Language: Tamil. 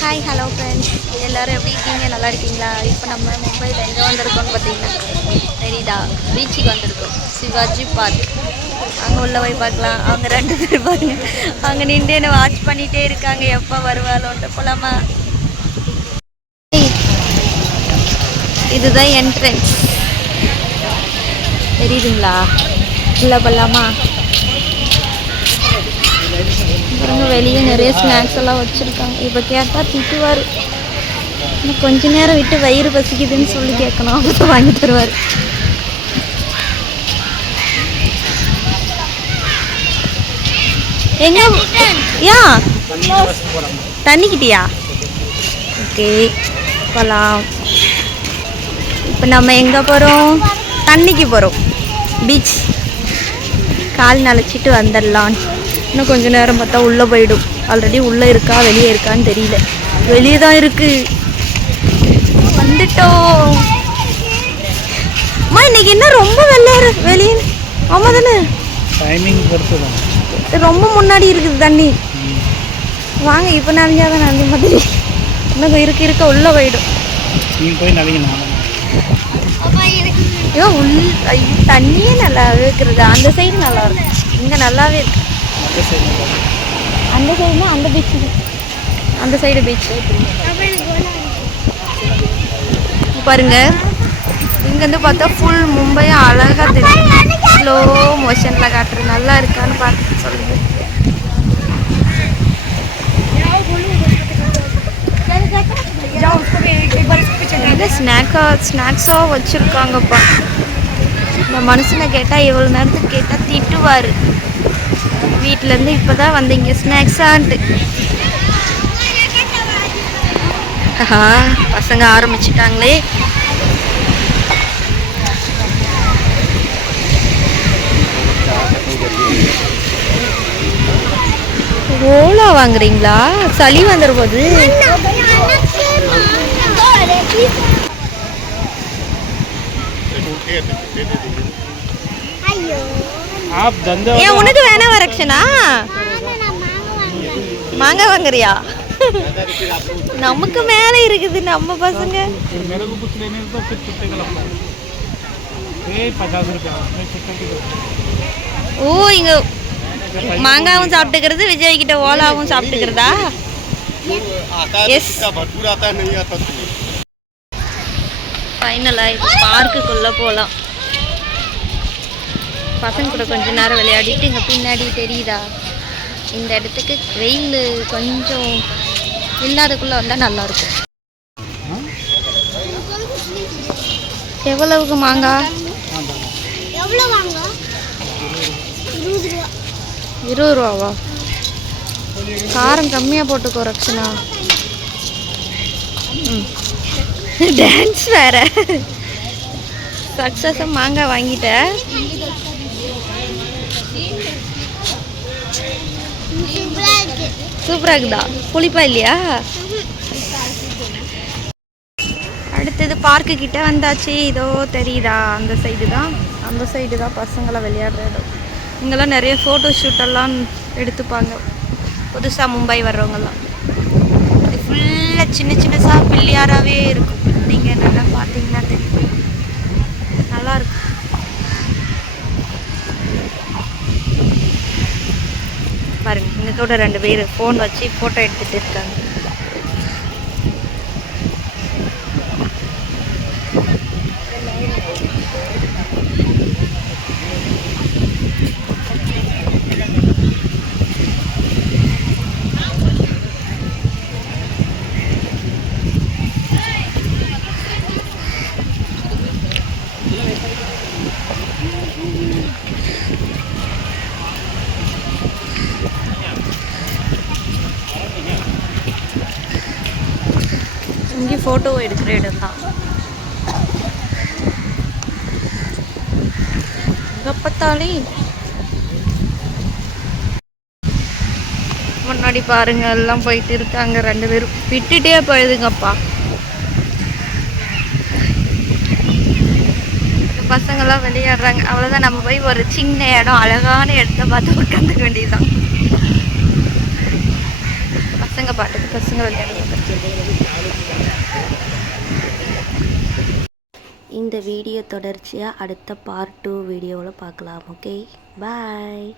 ஹாய் ஹலோ ஃப்ரெண்ட்ஸ் எல்லோரும் எப்படி இருக்கீங்க? நல்லா இருக்கீங்களா? இப்போ நம்ம மும்பையில் எங்கே வந்திருக்கோம்னு பார்த்தீங்கன்னா தெரியுதா? பீச்சுக்கு வந்திருக்கோம். சிவாஜி பார்க் அங்கே உள்ள போய் பார்க்கலாம். அவங்க ரெண்டு பேர் பாருங்க அங்கே நின்று என்ன வாட்ச் பண்ணிகிட்டே இருக்காங்க. எப்போ வருவாளோன்ட்டு போகலாமா இதுதான் என்ட்ரன்ஸ் தெரியுதுங்களா? உள்ள போகலாமா பாருங்க வெளியே நிறைய ஸ்நாக்ஸ் எல்லாம் வச்சுருக்காங்க. இப்போ கேட்டால் திட்டுவார். இன்னும் கொஞ்ச நேரம் விட்டு வயிறு பசிக்குதுன்னு சொல்லி கேட்கணும். அப்போ வாங்கி தருவார். எங்க யா? தண்ணிக்கிட்டியா ஓகே போகலாம் இப்போ நம்ம எங்கே போகிறோம் தண்ணிக்கு போகிறோம் பீச் கால் நனைச்சிட்டு வந்துடலாம். இன்னும் கொஞ்ச நேரம் பார்த்தா உள்ளே போயிடும். ஆல்ரெடி உள்ளே இருக்கா வெளியே இருக்கான்னு தெரியல. வெளியே தான் இருக்கு. வந்துட்டோம். அம்மா இன்னைக்கு என்ன ரொம்ப வெள்ளையா வெளியே? ஆமாம் தானே? டைமிங் பொறுத்து தான் ரொம்ப முன்னாடி இருக்குது தண்ணி. வாங்க இப்போ நனைஞ்சாதான் நனைஞ்ச மாதிரி. இன்னும் இருக்க இருக்க உள்ளே போயிடும். நீங்கள் போய் நானும். ஐயோ உள் தண்ணியே நல்லா இருக்கிறது. அந்த சைடு நல்லா இருக்கும் இங்கே நல்லாவே இருக்கு. சைடு அந்த சைடுனா அந்த பீச் அந்த சைடு பீச் பாருங்க. இங்கேருந்து பார்த்தா ஃபுல் மும்பை அழகா தெரியும் ஸ்லோ மோஷனில் காட்டுறது. நல்லா இருக்கான்னு பார்த்து சொல்லுங்க ஸ்நாக்கா ஸ்நாக்ஸாக வச்சுருக்காங்கப்பா. இந்த மனுஷனை கேட்டால் இவ்வளோ நேரத்துக்கு கேட்டால் திட்டுவார். வீட்டிலேருந்து இப்போ தான் வந்து இங்கே ஸ்நாக்ஸ் ஆண்டு பசங்க ஆரம்பிச்சிட்டாங்களே. ஓலா வாங்குறீங்களா? சளி வந்துடும் போது. ஐயோ. ஏன் உனக்கு வேணா வரக்ஷனா? மாங்காய் வாங்குறியா? நமக்கு மேல இருக்குது நம்ம பசங்க. ஓ இங்க மாங்காவும் சாப்பிட்டுக்கிறது விஜய் கிட்ட ஓலாவும் சாப்பிட்டுக்கிறதா? ஃபைனலாக பார்க்குக்குள்ளே போகலாம் பசங்க கூட கொஞ்ச நேரம் விளையாடிட்டு இங்கே பின்னாடி தெரியுதா? இந்த இடத்துக்கு வெயில் கொஞ்சம் இல்லாதக்குள்ளே வந்தால் நல்லாயிருக்கும் எவ்வளவுக்கு மாங்காய் இருபது ரூபா. இருபது ரூபாவா? காரம் கம்மியாக போட்டுக்கோ ரக்ஷனா. டான்ஸ் வேற. சக்ஸஸாக மாங்காய் வாங்கிட்டேன் சூப்பராக இருக்கு சூப்பராக இருக்குதா? புளிப்பா இல்லையா? அடுத்தது பார்க்கு கிட்ட வந்தாச்சு. இதோ தெரியுதா? அந்த சைடு தான். அந்த சைடு தான் பசங்களாம் விளையாடுற இடம் இங்கெல்லாம் நிறைய ஃபோட்டோ ஷூட்டெல்லாம் எடுத்துப்பாங்க. புதுசாக மும்பை வர்றவங்கெல்லாம். இது ஃபுல்லாக சின்ன சின்னசாக பிள்ளையாராகவே இருக்கும். நீங்கள் நல்லா பார்த்தீங்கன்னா தெரியும். நல்லா பாருங்கள் பாருங்க கூட ரெண்டு பேர் ஃபோன் வச்சு ஃபோட்டோ எடுத்துட்டு இருக்காங்க. இங்கே ஃபோட்டோ எடுக்கிற இடம் தான் பார்த்தாலே? முன்னாடி பாருங்க எல்லாம் போயிட்டு இருக்காங்க ரெண்டு பேரும். விட்டுட்டே போயிடுங்கப்பா பசங்கள்லாம் விளையாடுறாங்க. அவ்வளோதான் நம்ம போய் ஒரு சின்ன இடம் அழகான இடத்த பார்த்து உட்காந்துக்க வேண்டியதுதான். பசங்க பாட்டுக்கு பசங்க விளையாடுவாங்க இந்த வீடியோ தொடர்ச்சியாக அடுத்த பார்ட் டூ வீடியோவில் பார்க்கலாம் ஓகே பாய்